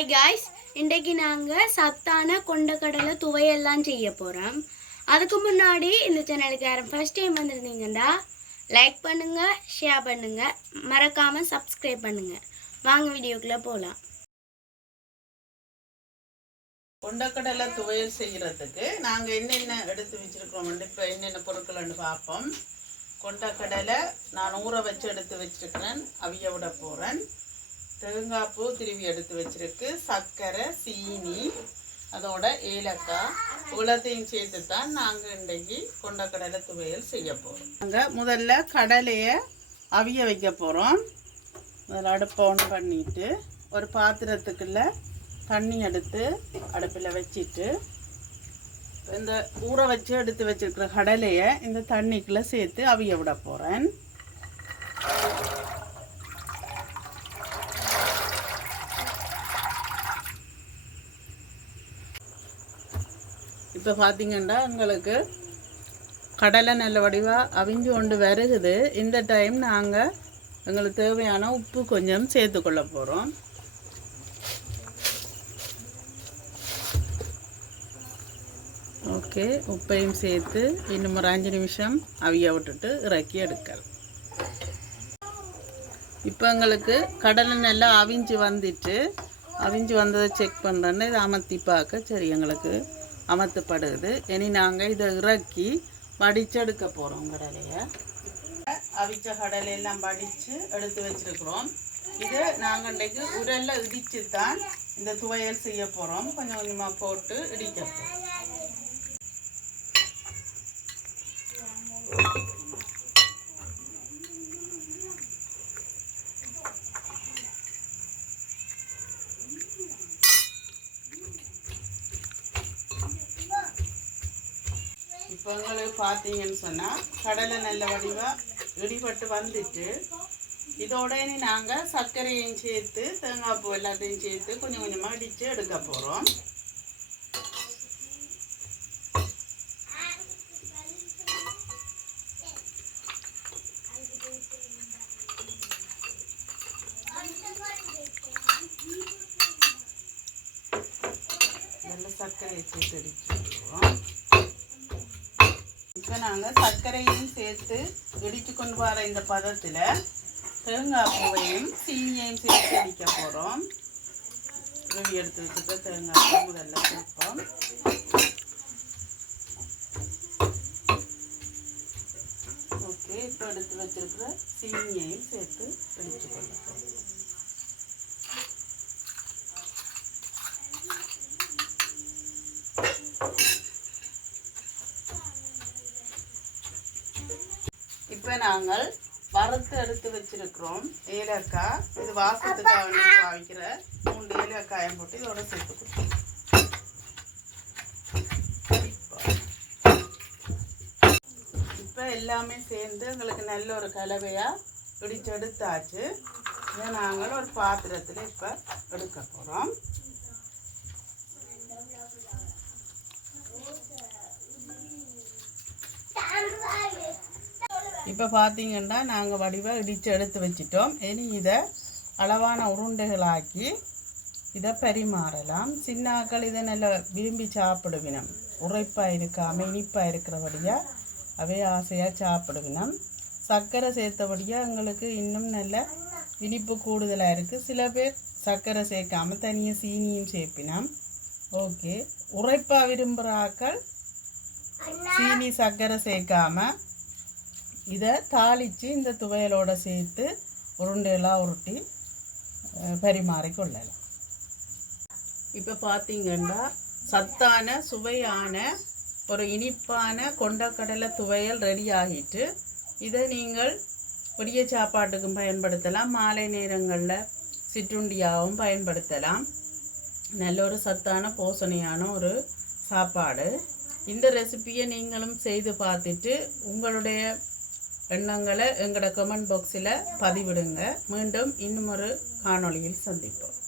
Hi guys இன்றைக்கு நாங்கள் சத்தான கொண்டக்கடலை துவையெல்லாம் செய்ய போகிறோம் அதுக்கு முன்னாடி இந்த சேனலுக்கு யாரும் ஃபர்ஸ்ட் டைம் வந்திருந்தீங்கன்னா லைக் பண்ணுங்க ஷேர் பண்ணுங்க. மறக்காமல் சப்ஸ்கிரைப் பண்ணுங்கள் வாங்க வீடியோக்குள்ளே போகலாம் கொண்டக்கடலை துவையல் செய்கிறதுக்கு நாங்கள் என்னென்ன எடுத்து வச்சிருக்கிறோம் இப்போ என்னென்ன பொருட்கள்னு பார்ப்போம். கொண்டக்கடலை நான் ஊற வச்சு எடுத்து வச்சிருக்கிறேன். அவிய விட போகிறேன் தேங்காய்ப்பூ திருவி எடுத்து வச்சிருக்கு. சர்க்கரை சீனி அதோட ஏலக்காய் இவ்வளோத்தையும் சேர்த்து தான் நாங்கள் இன்றைக்கு கடலை துவையல் செய்ய போகிறோம் நாங்கள் முதல்ல கடலையை அவிய வைக்க போகிறோம் முதல்ல அடுப்பை ஆன் பண்ணிட்டு ஒரு பாத்திரத்துக்குள்ள தண்ணி எடுத்து அடுப்பில் வச்சுட்டு இந்த ஊற வச்சு எடுத்து வச்சுருக்கிற கடலையை இந்த தண்ணிக்குள்ளே சேர்த்து அவிய விட போகிறேன் இப்போ பார்த்தீங்கன்னா உங்களுக்கு கடலை நல்ல வடிவாக அவிஞ்சு கொண்டு வருகுது. இந்த டைம் நாங்கள் எங்களுக்கு தேவையான உப்பு கொஞ்சம் சேர்த்துக்கொள்ள போகிறோம் ஓகே உப்பையும் சேர்த்து இன்னும் ஒரு அஞ்சு நிமிஷம் அவிய விட்டுட்டு இறக்கி எடுக்கலாம். இப்போ எங்களுக்கு கடலை நல்லா அவிஞ்சு வந்துட்டு அவிஞ்சு வந்ததை செக் பண்ணுறேன்னு இதை அமர்த்தி பார்க்க. சரி எங்களுக்கு அமர்த்தப்படுது. இனி நாங்கள் இதை இறக்கி வடிச்செடுக்க போகிறோம் கடலையை. அவிச்ச கடலையெல்லாம் வடித்து எடுத்து வச்சிருக்கிறோம். இதை நாங்கள் இன்றைக்கு உரலில் இடித்து தான் இந்த துவையல் செய்ய போகிறோம் கொஞ்சம் கொஞ்சமாக போட்டு இடிக்க போகிறோம் இப்போ உங்களுக்கு பார்த்தீங்கன்னு சொன்னால் கடலை நல்ல வடிவாக இடிபட்டு வந்துட்டு இதோட இனி நாங்கள் சர்க்கரையும் சேர்த்து தேங்காய் பூ எல்லாத்தையும் சேர்த்து கொஞ்சம் கொஞ்சமாக இடித்து எடுக்க போகிறோம் சர்க்கரையை சேர்த்து அடிச்சுடுவோம் இப்போ நாங்கள் சர்க்கரையும் சேர்த்து இடித்து கொண்டு வர இந்த பதத்தில் தேங்காய் பூவையும் சீனியையும் சேர்த்து அடிக்க போகிறோம் ரவி எடுத்து வச்சுட்டு தேங்காய் பூ முதல்ல சேர்ப்போம். ஓகே இப்போ எடுத்து வச்சுருக்கிற சீனியையும் சேர்த்து அடிச்சு கொண்டு போகிறோம் இப்போ நாங்கள் வறுத்து எடுத்து வச்சிருக்கிறோம். ஏலக்காய். இது வாசத்துக்காக பாவிக்கிற மூன்று ஏலக்காயம் போட்டு இதோட சேர்த்து இப்போ. எல்லாமே சேர்ந்து எங்களுக்கு நல்ல ஒரு கலவையாக பிடிச்சு எடுத்தாச்சு இதை நாங்கள் ஒரு பாத்திரத்தில் இப்போ எடுக்க போகிறோம் இப்போ பார்த்தீங்கன்னா நாங்கள் வடிவாக இடித்து எடுத்து வச்சிட்டோம். இனி இதை அளவான உருண்டைகளாக்கி இதை பரிமாறலாம். சின்னாக்கள் இதை நல்லா விரும்பி சாப்பிடுவினம். உரைப்பாக இருக்காமல் இனிப்பாக இருக்கிறபடியாக அவை ஆசையாக சாப்பிடுவினம். சர்க்கரை சேர்த்தபடியாக எங்களுக்கு இன்னும் நல்ல இனிப்பு கூடுதலாக இருக்குது சில பேர் சர்க்கரை சேர்க்காமல் தனியாக சீனியும் சேர்ப்பினோம். ஓகே. உரைப்பாக விரும்புகிற ஆக்கள்? சீனி சர்க்கரை சேர்க்காமல் இதை தாளித்து இந்த துவையலோடு சேர்த்து உருண்டையெல்லாம் உருட்டி பரிமாறி பரிமாறிக்கொள்ளலாம் இப்போ பார்த்தீங்கன்னா சத்தான சுவையான ஒரு இனிப்பான கொண்டக்கடலை துவையல் ரெடி ஆகிட்டு இதை நீங்கள் புதிய சாப்பாட்டுக்கும் பயன்படுத்தலாம். மாலை நேரங்களில் சிற்றுண்டியாகவும் பயன்படுத்தலாம். நல்ல ஒரு சத்தான போசணையான ஒரு சாப்பாடு. இந்த ரெசிபியை நீங்களும் செய்து பார்த்துட்டு உங்களுடைய எண்ணங்களை எங்களோட கமெண்ட் பாக்ஸில் பதிவிடுங்க. மீண்டும் இன்னும் ஒரு காணொளியில் சந்திப்போம்.